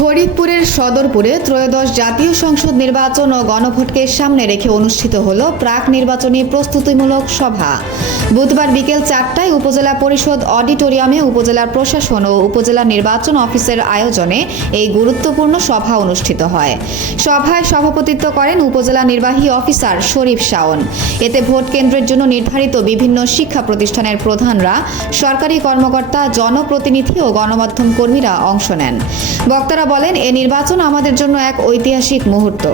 ফরিদপুরের সদরপুরে ত্রয়োদশ জাতীয় সংসদ নির্বাচন ও গণভোটকে সামনে রেখে অনুষ্ঠিত হল প্রাক নির্বাচনী প্রস্তুতিমূলক সভা। বুধবার বিকেল 4টায় উপজেলা পরিষদ অডিটোরিয়ামে উপজেলার প্রশাসন ও উপজেলা নির্বাচন অফিসের আয়োজনে এই গুরুত্বপূর্ণ সভা অনুষ্ঠিত হয়। সভায় সভাপতিত্ব করেন উপজেলা নির্বাহী অফিসার শরীফ শাওন। এতে ভোট কেন্দ্রের জন্য নির্ধারিত বিভিন্ন শিক্ষা প্রতিষ্ঠানের প্রধানরা, সরকারি কর্মকর্তা, জনপ্রতিনিধি ও গণমাধ্যম কর্মীরা অংশ নেন। বক্তারা বলেন, এ নির্বাচন আমাদের জন্য এক ঐতিহাসিক মুহূর্ত।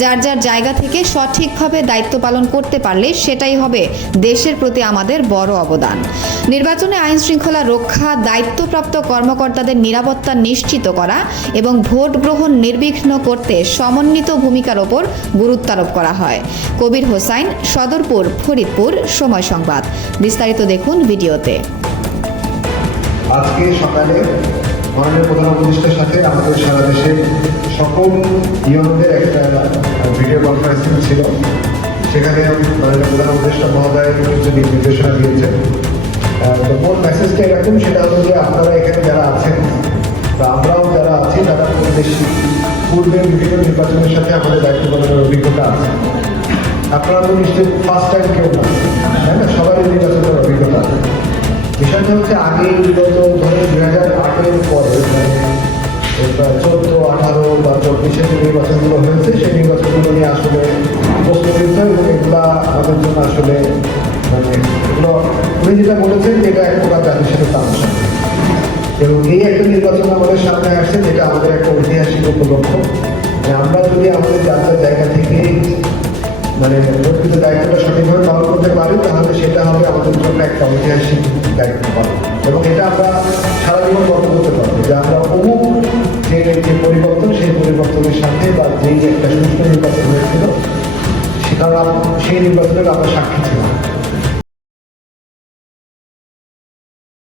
যার যার জায়গা থেকে সঠিকভাবে দায়িত্ব পালন করতে পারলে সেটাই হবে দেশের প্রতি আমাদের বড় অবদান। নির্বাচনে আইন শৃঙ্খলা রক্ষা, দায়িত্বপ্রাপ্ত কর্মকর্তাদের নিরাপত্তা নিশ্চিত করা এবং ভোট গ্রহণ নির্বিঘ্ন করতে সমন্বিত ভূমিকার ওপর গুরুত্ব আরোপ করা হয়। কবির হোসাইন, সদরপুর, ফরিদপুর, সময় সংবাদ। বিস্তারিত দেখুন ভিডিওতে। আজকে সকালে মাননীয় প্রধান উপদেষ্টার সাথে আমাদের সারা দেশের সকল ইউনিয়নদের একটা ভিডিও কনফারেন্সিং ছিল। সেখানে মাননীয় প্রধান উপদেষ্টা মহোদয় কিছু নির্দেশনা দিয়েছেন। তো কোন মেসেজটা এরকম, সেটা হলো যে আপনারা এখানে যারা আছেন বা আমরাও যারা আছি তারা খুব বেশি পূর্বের বিভিন্ন নির্বাচনের সাথে আমাদের দায়িত্ব পালনের অভিজ্ঞতা আছে। আপনারা তো নিশ্চয়ই ফার্স্ট টাইম কেউ না, তাই না? সবারই নির্বাচনের অভিজ্ঞতা আছে। বিষয়টা হচ্ছে আগে বিগত ধরে 2008-এর পরে, মানে 14, 18 বা 24-এর যে নির্বাচনগুলো হয়েছে সেই নির্বাচনগুলো নিয়ে আসলে প্রশ্নবিদ্ধ এবং এগুলা আমাদের জন্য আসলে মানে এগুলো উনি যেটা বলেছেন যেটা এক প্রকার জাতির সাথে তামাশা। এবং এই একটা নির্বাচন আমাদের সামনে আসছে যেটা আমাদের একটা ঐতিহাসিক উপলক্ষ। আমরা যদি আমাদের যাত্রার জায়গা থেকে মানে প্রকৃত দায়িত্বটা সঠিকভাবে পালন করতে পারি তাহলে সেটা হবে আমাদের জন্য একটা ঐতিহাসিক দায়িত্ব পালন। এবং এটা আমরা সারা জীবন গর্ব করতে পারবো যে আমরা অমুক যে পরিবর্তন, সেই পরিবর্তনের সাথে বা যেই একটা সুষ্ঠু নির্বাচন হয়েছিল সেটা সেই নির্বাচনের আমরা সাক্ষী ছিলাম।